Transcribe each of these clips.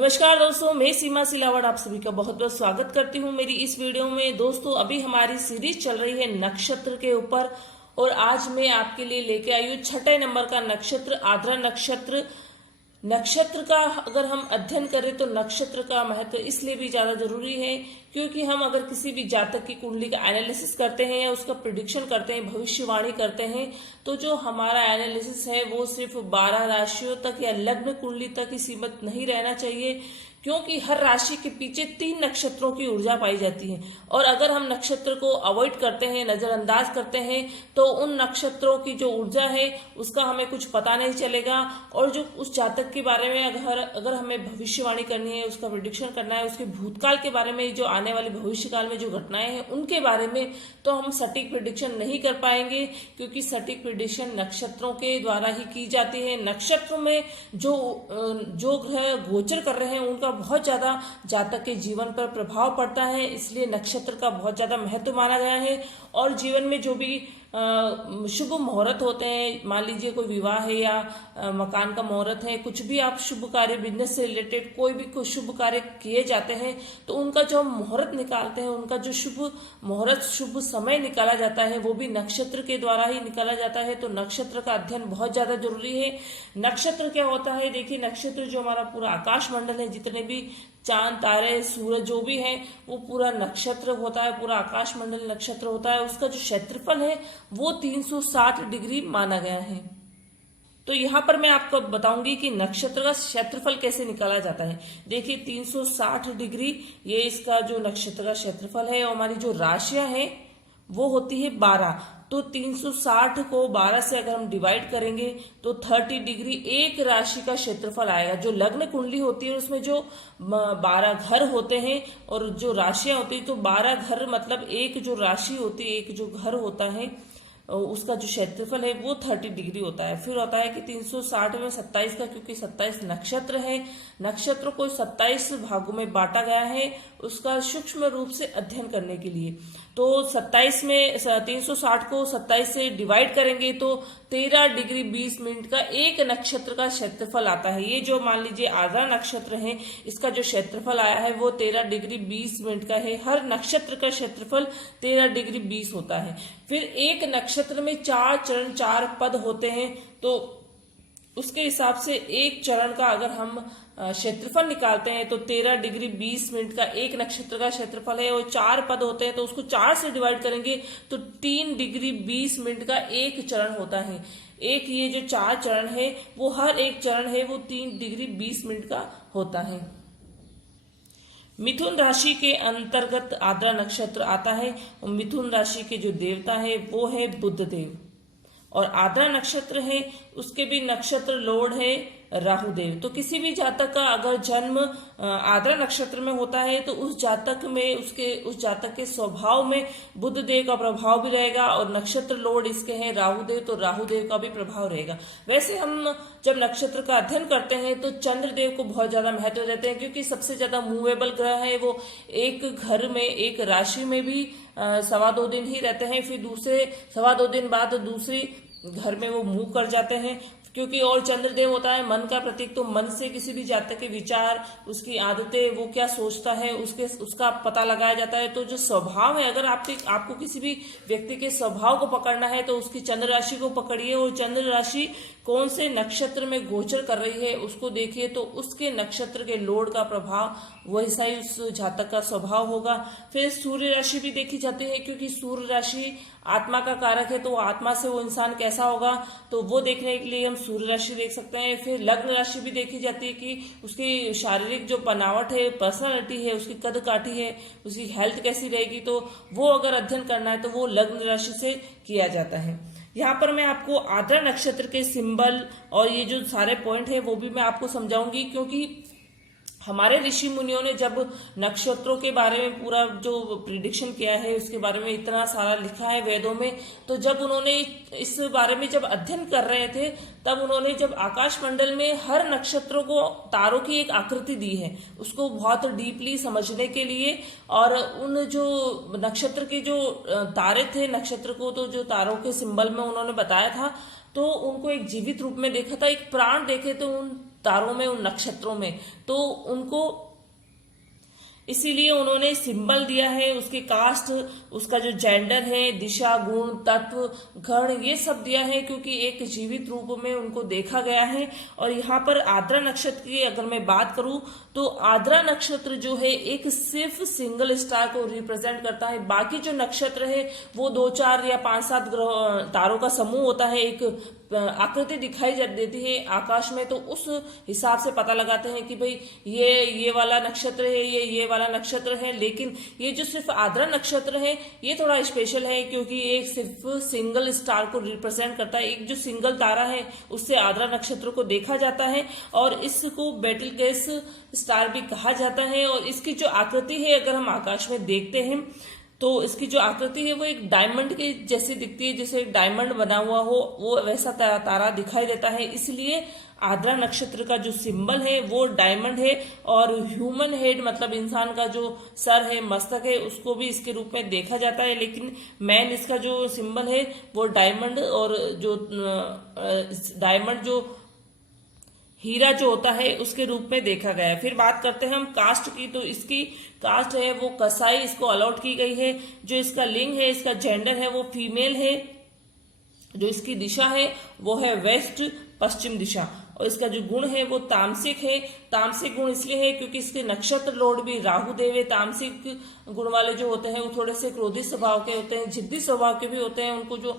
नमस्कार दोस्तों, मैं सीमा सिलावट आप सभी का बहुत बहुत स्वागत करती हूँ मेरी इस वीडियो में। दोस्तों, अभी हमारी सीरीज चल रही है नक्षत्र के ऊपर और आज मैं आपके लिए लेके आई हूँ 6 नंबर का नक्षत्र आद्रा नक्षत्र। नक्षत्र का अगर हम अध्ययन करें तो नक्षत्र का महत्व इसलिए भी ज्यादा जरूरी है क्योंकि हम अगर किसी भी जातक की कुंडली का एनालिसिस करते हैं या उसका प्रिडिक्शन करते हैं, भविष्यवाणी करते हैं, तो जो हमारा एनालिसिस है वो सिर्फ 12 राशियों तक या लग्न कुंडली तक ही सीमित नहीं रहना चाहिए, क्योंकि हर राशि के पीछे 3 नक्षत्रों की ऊर्जा पाई जाती है। और अगर हम नक्षत्र को अवॉइड करते हैं, नजरअंदाज करते हैं, तो उन नक्षत्रों की जो ऊर्जा है उसका हमें कुछ पता नहीं चलेगा। और जो उस जातक के बारे में अगर हमें भविष्यवाणी करनी है, उसका प्रिडिक्शन करना है, उसके भूतकाल के बारे में, जो आने वाले भविष्यकाल में जो घटनाएं हैं उनके बारे में, तो हम सटीक प्रिडिक्शन नहीं कर पाएंगे, क्योंकि सटीक प्रिडिक्शन नक्षत्रों के द्वारा ही की जाती है। नक्षत्र में जो ग्रह गोचर कर रहे हैं उनका बहुत ज्यादा जातक के जीवन पर प्रभाव पड़ता है, इसलिए नक्षत्र का बहुत ज्यादा महत्व माना गया है। और जीवन में जो भी शुभ मुहूर्त होते हैं, मान लीजिए कोई विवाह है या मकान का मुहूर्त है, कुछ भी आप शुभ कार्य, बिजनेस से रिलेटेड कोई भी कुछ शुभ कार्य किए जाते हैं, तो उनका जो मुहूर्त निकालते हैं, उनका जो शुभ मुहूर्त, शुभ समय निकाला जाता है, वो भी नक्षत्र के द्वारा ही निकाला जाता है। तो नक्षत्र का अध्ययन बहुत ज्यादा जरूरी है। नक्षत्र क्या होता है? देखिए, नक्षत्र जो हमारा पूरा आकाश मंडल है, जितने भी चांद, तारे, सूरज जो भी है, वो पूरा नक्षत्र होता है, पूरा आकाश मंडल नक्षत्र होता है। उसका जो क्षेत्रफल है वो 360 डिग्री माना गया है। तो यहाँ पर मैं आपको बताऊंगी कि नक्षत्र का क्षेत्रफल कैसे निकाला जाता है। देखिए, 360 डिग्री ये इसका जो नक्षत्र का क्षेत्रफल है। और हमारी जो राशियां हैं वो होती है 12, तो 360 को 12 से अगर हम डिवाइड करेंगे तो 30 डिग्री एक राशि का क्षेत्रफल आएगा। जो लग्न कुंडली होती है उसमें जो 12 घर होते हैं और जो राशियां होती है, तो 12 घर मतलब एक जो राशि होती है, एक जो घर होता है, उसका जो क्षेत्रफल है वो 30 डिग्री होता है। फिर होता है कि 360 में 27 का, क्योंकि 27 नक्षत्र है, नक्षत्र को 27 भागों में बांटा गया है उसका सूक्ष्म रूप से अध्ययन करने के लिए। तो 27 में 360 को 27 से डिवाइड करेंगे तो 13 डिग्री 20 मिनट का एक नक्षत्र का क्षेत्रफल आता है। ये जो मान लीजिए आद्रा नक्षत्र है, इसका जो क्षेत्रफल आया है वो 13 डिग्री 20 मिनट का है। हर नक्षत्र का क्षेत्रफल 13 डिग्री 20 होता है। फिर एक नक्षत्र में 4 चरण, 4 पद होते हैं, तो उसके हिसाब से एक चरण का अगर हम क्षेत्रफल निकालते हैं तो 13 डिग्री 20 मिनट का एक नक्षत्र का क्षेत्रफल है। और 4 पद होते हैं तो उसको 4 से डिवाइड करेंगे तो 3 डिग्री 20 मिनट का एक चरण होता है। एक ये जो 4 चरण है वो हर एक चरण है वो 3 डिग्री 20 मिनट का होता है। मिथुन राशि के अंतर्गत आद्रा नक्षत्र आता है और मिथुन राशि के जो देवता है वो है बुध देव। और आद्रा नक्षत्र है उसके भी नक्षत्र लॉर्ड है राहुदेव। तो किसी भी जातक का अगर जन्म आद्रा नक्षत्र में होता है तो उस जातक में, उस जातक के स्वभाव में बुध देव का प्रभाव भी रहेगा। और नक्षत्र लॉर्ड इसके हैं राहुदेव, तो राहुदेव का भी प्रभाव रहेगा। वैसे हम जब नक्षत्र का अध्ययन करते हैं तो चंद्रदेव को बहुत ज्यादा महत्व देते हैं, क्योंकि सबसे ज्यादा मूवेबल ग्रह है वो। एक घर में, एक राशि में भी 2.25 दिन ही रहते हैं, फिर दूसरे 2.25 दिन बाद दूसरी घर में वो मूव कर जाते हैं। क्योंकि और चंद्रदेव होता है मन का प्रतीक, तो मन से किसी भी जातक के विचार, उसकी आदतें, वो क्या सोचता है, उसका पता लगाया जाता है। तो जो स्वभाव है, अगर आपको किसी भी व्यक्ति के स्वभाव को पकड़ना है तो उसकी चंद्र राशि को पकड़िए और चंद्र राशि कौन से नक्षत्र में गोचर कर रही है उसको देखिए, तो उसके नक्षत्र के लॉर्ड का प्रभाव वैसा ही उस जातक का स्वभाव होगा। फिर सूर्य राशि भी देखी जाती है, क्योंकि सूर्य राशि आत्मा का कारक है, तो आत्मा से वो इंसान कैसा होगा, तो वो देखने के लिए हम सूर्य राशि देख सकते हैं। फिर लग्न राशि भी देखी जाती है कि उसकी शारीरिक जो बनावट है, पर्सनालिटी है, उसकी कद काठी है, उसकी हेल्थ कैसी रहेगी, तो वो अगर अध्ययन करना है तो वो लग्न राशि से किया जाता है। यहाँ पर मैं आपको आद्रा नक्षत्र के सिंबल और ये जो सारे पॉइंट है वो भी मैं आपको समझाऊंगी, क्योंकि हमारे ऋषि मुनियों ने जब नक्षत्रों के बारे में पूरा जो प्रिडिक्शन किया है, उसके बारे में इतना सारा लिखा है वेदों में, तो जब उन्होंने इस बारे में जब अध्ययन कर रहे थे, तब उन्होंने जब आकाश मंडल में हर नक्षत्रों को तारों की एक आकृति दी है, उसको बहुत डीपली समझने के लिए। और उन जो नक्षत्र के जो तारे थे, नक्षत्र को तो जो तारों के सिंबल में उन्होंने बताया था, तो उनको एक जीवित रूप में देखा था, एक प्राण देखे थे उन तारों में, उन नक्षत्रों में, तो उनको इसीलिए उन्होंने सिंबल दिया है, उसके कास्ट, उसका जो जेंडर है, दिशा, गुण, तत्व, गण, ये सब दिया है क्योंकि एक जीवित रूप में उनको देखा गया है। और यहाँ पर आर्द्रा नक्षत्र की अगर मैं बात करूं तो आर्द्रा नक्षत्र जो है एक सिर्फ सिंगल स्टार को रिप्रेजेंट करता है। बाकी जो नक्षत्र है वो 2, 4 या 5, 7 ग्रह तारों का समूह होता है, एक आकृति दिखाई देती है आकाश में, तो उस हिसाब से पता लगाते हैं कि भाई ये वाला नक्षत्र है, ये वाला नक्षत्र है। लेकिन ये जो सिर्फ आर्द्रा नक्षत्र है ये थोड़ा स्पेशल है क्योंकि ये सिर्फ सिंगल स्टार को रिप्रेजेंट करता है। एक जो सिंगल तारा है उससे आर्द्रा नक्षत्र को देखा जाता है और इसको बेटलगेस स्टार भी कहा जाता है। और इसकी जो आकृति है अगर हम आकाश में देखते हैं तो इसकी जो आकृति है वो एक डायमंड के जैसी दिखती है, जैसे एक डायमंड बना हुआ हो, वो वैसा तारा दिखाई देता है। इसलिए आर्द्रा नक्षत्र का जो सिंबल है वो डायमंड है। और ह्यूमन हेड मतलब इंसान का जो सर है, मस्तक है, उसको भी इसके रूप में देखा जाता है। लेकिन मैन इसका जो सिंबल है वो डायमंड, और जो डायमंड जो हीरा जो होता है उसके रूप में देखा गया है। फिर बात करते हैं हम कास्ट की, तो इसकी कास्ट है वो कसाई इसको अलॉट की गई है। जो इसका लिंग है, इसका जेंडर है वो फीमेल है। जो इसकी दिशा है वो है वेस्ट, पश्चिम दिशा। और इसका जो गुण है वो तामसिक है। तामसिक गुण इसलिए है क्योंकि इसके नक्षत्र लॉर्ड भी राहु देव है। तामसिक गुण वाले जो होते हैं वो थोड़े से क्रोधित स्वभाव के होते हैं, जिद्दी स्वभाव के भी होते हैं। उनको जो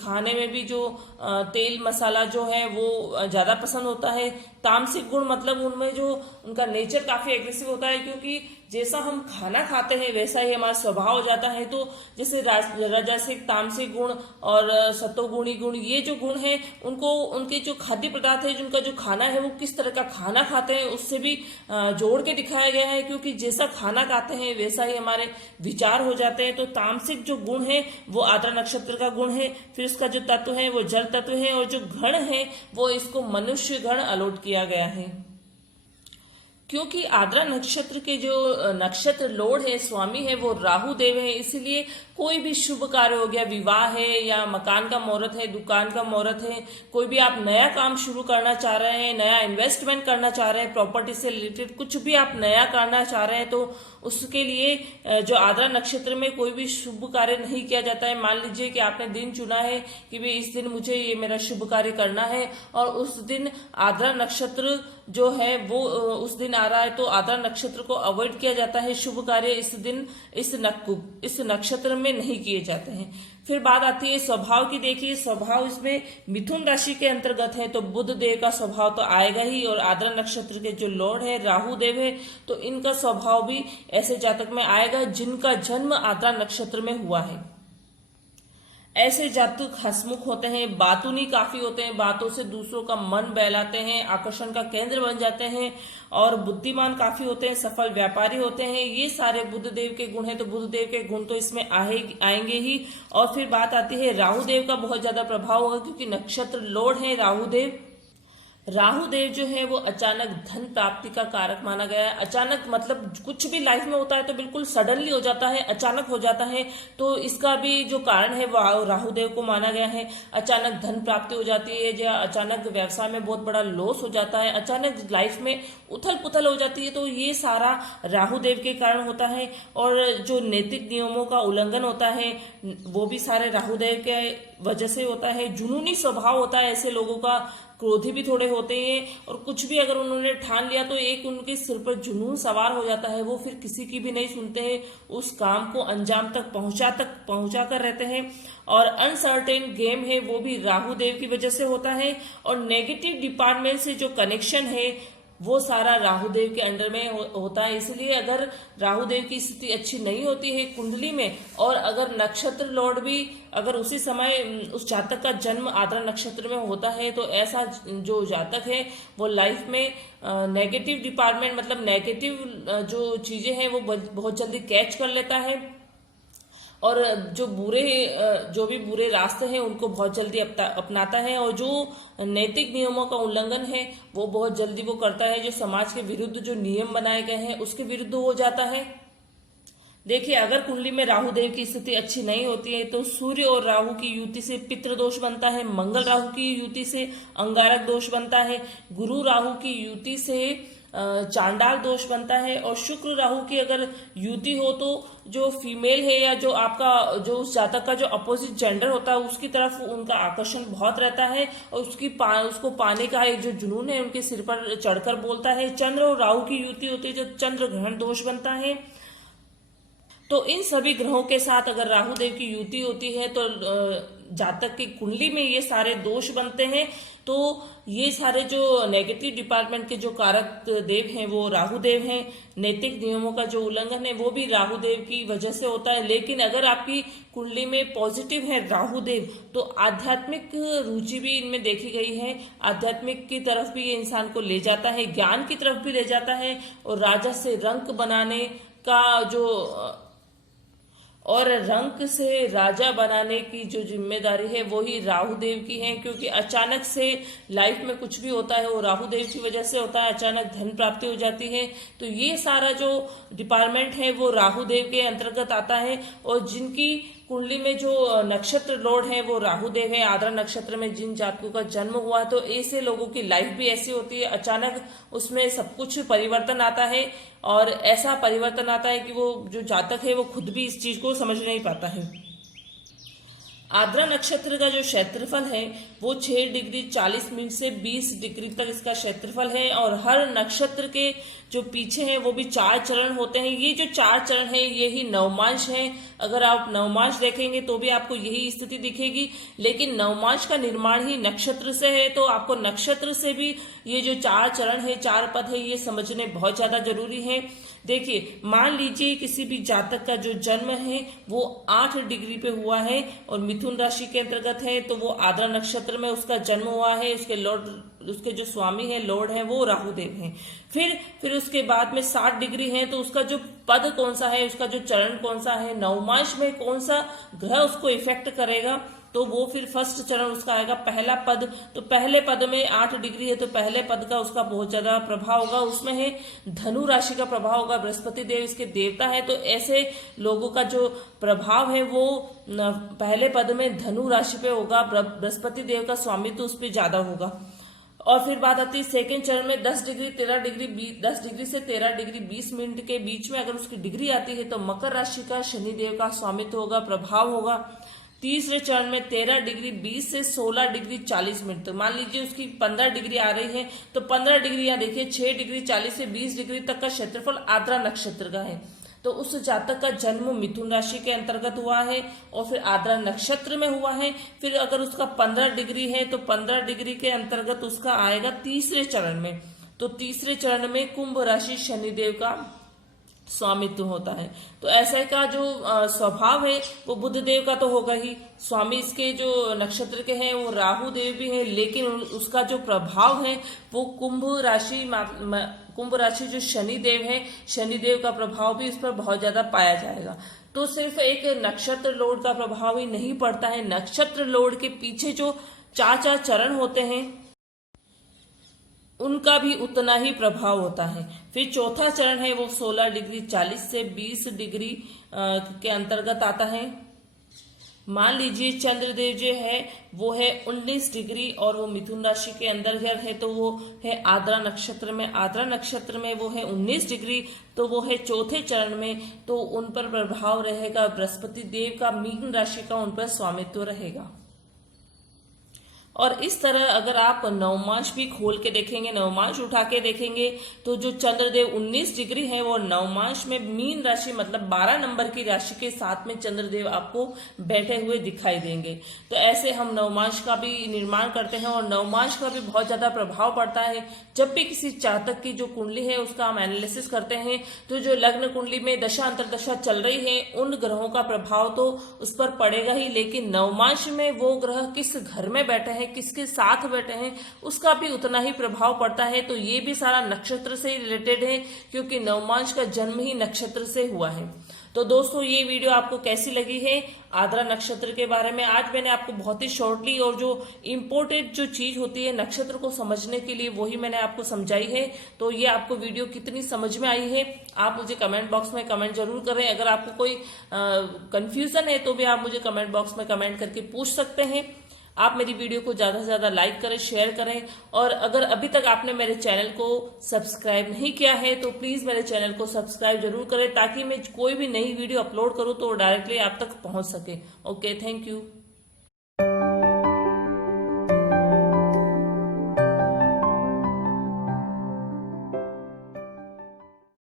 खाने में भी जो तेल मसाला जो है वो ज्यादा पसंद होता है। तामसिक गुण मतलब उनमें जो उनका नेचर काफी एग्रेसिव होता है क्योंकि जैसा हम खाना खाते हैं वैसा ही हमारा स्वभाव हो जाता है। तो जैसे राजसिक, तामसिक गुण और सतोगुणी गुण, ये जो गुण है उनको उनके जो खाद्य पदार्थ है, जिनका जो खाना है वो किस तरह का खाना खाते हैं उससे भी जोड़ के दिखाया गया है क्योंकि जैसा खाना खाते हैं वैसा ही हमारे विचार हो जाते हैं। तो तामसिक जो गुण है वो आर्द्रा नक्षत्र का गुण है। फिर उसका जो तत्व है वो जल तत्व है और जो गण है वो इसको मनुष्य गण अलॉट किया गया है। क्योंकि आर्द्रा नक्षत्र के जो नक्षत्र लॉर्ड है, स्वामी है, वो राहु देव है, इसलिए कोई भी शुभ कार्य हो गया, विवाह है या मकान का मुहूर्त है, दुकान का मुहूर्त है, कोई भी आप नया काम शुरू करना चाह रहे हैं, नया इन्वेस्टमेंट करना चाह रहे हैं, प्रॉपर्टी से रिलेटेड कुछ भी आप नया करना चाह रहे हैं, तो उसके लिए जो आर्द्रा नक्षत्र में कोई भी शुभ कार्य नहीं किया जाता है। मान लीजिए कि आपने दिन चुना है कि भाई इस दिन मुझे ये मेरा शुभ कार्य करना है और उस दिन आर्द्रा नक्षत्र जो है वो उस दिन आ रहा है, तो आर्द्रा नक्षत्र को अवॉइड किया जाता है। शुभ कार्य इस दिन इस नक्षत्र में नहीं किए जाते हैं। फिर बात आती है स्वभाव की। देखिए स्वभाव इसमें मिथुन राशि के अंतर्गत है तो बुध देव का स्वभाव तो आएगा ही, और आर्द्रा नक्षत्र के जो लॉर्ड है राहु देव है तो इनका स्वभाव भी ऐसे जातक में आएगा जिनका जन्म आर्द्रा नक्षत्र में हुआ है। ऐसे जातक हंसमुख होते हैं, बातूनी काफी होते हैं, बातों से दूसरों का मन बहलाते हैं, आकर्षण का केंद्र बन जाते हैं और बुद्धिमान काफी होते हैं, सफल व्यापारी होते हैं। ये सारे बुध देव के गुण हैं, तो बुध देव के गुण तो इसमें आएंगे ही। और फिर बात आती है राहु देव का बहुत ज्यादा प्रभाव होगा क्योंकि नक्षत्र लॉर्ड है राहु देव। राहु देव जो है वो अचानक धन प्राप्ति का कारक माना गया है। अचानक मतलब कुछ भी लाइफ में होता है तो बिल्कुल सडनली हो जाता है, अचानक हो जाता है, तो इसका भी जो कारण है वो राहु देव को माना गया है। अचानक धन प्राप्ति हो जाती है, या अचानक व्यवसाय में बहुत बड़ा लॉस हो जाता है, अचानक लाइफ में उथल पुथल हो जाती है, तो ये सारा राहु देव के कारण होता है। और जो नैतिक नियमों का उल्लंघन होता है वो भी सारे राहु देव के वजह से होता है। जुनूनी स्वभाव होता है ऐसे लोगों का, क्रोधी भी थोड़े होते हैं, और कुछ भी अगर उन्होंने ठान लिया तो एक उनके सिर पर जुनून सवार हो जाता है, वो फिर किसी की भी नहीं सुनते हैं, उस काम को अंजाम तक पहुंचा कर रहते हैं। और अनसर्टेन गेम है वो भी राहु देव की वजह से होता है। और नेगेटिव डिपार्टमेंट से जो कनेक्शन है वो सारा राहु देव के अंडर में होता है। इसलिए अगर राहु देव की स्थिति अच्छी नहीं होती है कुंडली में, और अगर नक्षत्र लॉर्ड भी अगर उसी समय उस जातक का जन्म आर्द्रा नक्षत्र में होता है, तो ऐसा जो जातक है वो लाइफ में नेगेटिव डिपार्टमेंट मतलब नेगेटिव जो चीजें हैं वो बहुत जल्दी कैच कर लेता है, और जो भी बुरे रास्ते हैं उनको बहुत जल्दी अपनाता है, और जो नैतिक नियमों का उल्लंघन है वो बहुत जल्दी वो करता है। जो समाज के विरुद्ध जो नियम बनाए गए हैं उसके विरुद्ध हो जाता है। देखिए, अगर कुंडली में राहु देव की स्थिति अच्छी नहीं होती है तो सूर्य और राहु की युति से पितृ दोष बनता है, मंगल राहु की युति से अंगारक दोष बनता है, गुरु राहु की युति से चांडाल दोष बनता है, और शुक्र राहु की अगर युति हो तो जो फीमेल है या जो आपका जो उस जातक का जो अपोजिट जेंडर होता है उसकी तरफ उनका आकर्षण बहुत रहता है, और उसको पाने का एक जो जुनून है उनके सिर पर चढ़कर बोलता है। चंद्र और राहु की युति होती है, जो चंद्र ग्रहण दोष बनता है। तो इन सभी ग्रहों के साथ अगर राहु देव की युति होती है तो जातक की कुंडली में ये सारे दोष बनते हैं। तो ये सारे जो नेगेटिव डिपार्टमेंट के जो कारक देव हैं वो राहु देव हैं। नैतिक नियमों का जो उल्लंघन है वो भी राहु देव की वजह से होता है। लेकिन अगर आपकी कुंडली में पॉजिटिव है राहु देव तो आध्यात्मिक रुचि भी इनमें देखी गई है। आध्यात्मिक की तरफ भी ये इंसान को ले जाता है, ज्ञान की तरफ भी ले जाता है, और राजा से रंक बनाने का जो और रंक से राजा बनाने की जो जिम्मेदारी है वो ही राहु देव की है। क्योंकि अचानक से लाइफ में कुछ भी होता है वो राहु देव की वजह से होता है, अचानक धन प्राप्ति हो जाती है। तो ये सारा जो डिपार्टमेंट है वो राहु देव के अंतर्गत आता है। और जिनकी कुंडली में जो नक्षत्र लॉर्ड है वो राहु देव है, आद्रा नक्षत्र में जिन जातकों का जन्म हुआ है, तो ऐसे लोगों की लाइफ भी ऐसी होती है, अचानक उसमें सब कुछ परिवर्तन आता है। और ऐसा परिवर्तन आता है कि वो जो जातक है वो खुद भी इस चीज को समझ नहीं पाता है। आद्रा नक्षत्र का जो क्षेत्रफल है वो 6 डिग्री 40 मिनट से 20 डिग्री तक इसका क्षेत्रफल है। और हर नक्षत्र के जो पीछे हैं वो भी 4 चरण होते हैं। ये जो 4 चरण है ये ही नवमांश है। अगर आप नवमांश देखेंगे तो भी आपको यही स्थिति दिखेगी। लेकिन नवमांश का निर्माण ही नक्षत्र से है, तो आपको नक्षत्र से भी ये जो 4 चरण है, 4 पद है, ये समझने बहुत ज्यादा जरूरी है। देखिए, मान लीजिए किसी भी जातक का जो जन्म है वो 8 डिग्री पे हुआ है और मिथुन राशि के अंतर्गत है, तो वो आद्रा नक्षत्र में उसका जन्म हुआ है। उसके जो स्वामी है लॉर्ड है वो राहु देव है। फिर उसके बाद में 60 डिग्री है, तो उसका जो पद कौन सा है, उसका जो चरण कौन सा है, नवमांश में कौन सा ग्रह उसको इफेक्ट करेगा, तो वो फिर फर्स्ट चरण उसका आएगा पहला पद। तो पहले पद में 8 डिग्री है तो पहले पद का उसका बहुत ज्यादा प्रभाव होगा, उसमें है धनु राशि का प्रभाव होगा, बृहस्पति देव इसके देवता है। तो ऐसे लोगों का जो प्रभाव है वो पहले पद में धनु राशि पे होगा, बृहस्पति देव का स्वामित्व उस पर ज्यादा होगा। और फिर बात आती है सेकंड चरण में 10 डिग्री 13 डिग्री 10 डिग्री से 13 डिग्री 20 मिनट के बीच में अगर उसकी डिग्री आती है तो मकर राशि का शनि देव का स्वामित्व होगा, प्रभाव होगा। तीसरे चरण में 13 डिग्री 20 से 16 डिग्री 40 मिनट। तो मान लीजिए उसकी 15 डिग्री आ रही है तो 15 डिग्री यहाँ देखिए 6 डिग्री 40 से 20 डिग्री तक का क्षेत्रफल आद्रा नक्षत्र का है। तो उस जातक का जन्म मिथुन राशि के अंतर्गत हुआ है और फिर आद्रा नक्षत्र में हुआ है। फिर अगर उसका 15 डिग्री है तो 15 डिग्री के अंतर्गत उसका आएगा तीसरे चरण में। तो तीसरे चरण में कुंभ राशि शनिदेव का स्वामित्व होता है। तो ऐसे का जो स्वभाव है वो बुध देव का तो होगा ही, स्वामी इसके जो नक्षत्र के हैं वो राहु देव भी है, लेकिन उसका जो प्रभाव है वो कुंभ राशि जो शनि देव है, शनि देव का प्रभाव भी उस पर बहुत ज्यादा पाया जाएगा। तो सिर्फ एक नक्षत्र लोड का प्रभाव ही नहीं पड़ता है, नक्षत्र लोड के पीछे जो 4 चरण होते हैं उनका भी उतना ही प्रभाव होता है। फिर चौथा चरण है वो 16 डिग्री 40 से 20 डिग्री के अंतर्गत आता है। मान लीजिए चंद्रदेव जो है वो है 19 डिग्री और वो मिथुन राशि के अंदर है, तो वो है आद्रा नक्षत्र में। आद्रा नक्षत्र में वो है 19 डिग्री, तो वो है चौथे चरण में। तो उन पर प्रभाव रहेगा बृहस्पति देव का, मीन राशि का उन पर स्वामित्व रहेगा। और इस तरह अगर आप नवमांश भी खोल के देखेंगे, नवमांश उठा के देखेंगे, तो जो चंद्रदेव 19 डिग्री है वो नवमांश में मीन राशि मतलब 12 नंबर की राशि के साथ में चंद्रदेव आपको बैठे हुए दिखाई देंगे। तो ऐसे हम नवमांश का भी निर्माण करते हैं और नवमांश का भी बहुत ज्यादा प्रभाव पड़ता है। जब भी किसी जातक की जो कुंडली है उसका हम एनालिसिस करते हैं तो जो लग्न कुंडली में दशा अंतरदशा चल रही है उन ग्रहों का प्रभाव तो उस पर पड़ेगा ही, लेकिन नवमांश में वो ग्रह किस घर में बैठे हैं, किसके साथ बैठे हैं, उसका भी उतना ही प्रभाव पड़ता है। तो ये भी सारा नक्षत्र से ही रिलेटेड है, क्योंकि नवमांश का जन्म ही नक्षत्र से हुआ है। तो दोस्तों ये वीडियो आपको कैसी लगी है आर्द्रा नक्षत्र के बारे में? आज मैंने आपको बहुत ही शॉर्टली और जो इम्पोर्टेंट जो चीज होती है नक्षत्र को समझने के लिए वही मैंने आपको समझाई है। तो ये आपको वीडियो कितनी समझ में आई है आप मुझे कमेंट बॉक्स में कमेंट जरूर करें। अगर आपको कोई कंफ्यूजन है तो भी आप मुझे कमेंट बॉक्स में कमेंट करके पूछ सकते हैं। आप मेरी वीडियो को ज्यादा से ज्यादा लाइक करें, शेयर करें, और अगर अभी तक आपने मेरे चैनल को सब्सक्राइब नहीं किया है तो प्लीज मेरे चैनल को सब्सक्राइब जरूर करें ताकि मैं कोई भी नई वीडियो अपलोड करूं तो डायरेक्टली आप तक पहुंच सके। Okay, thank you.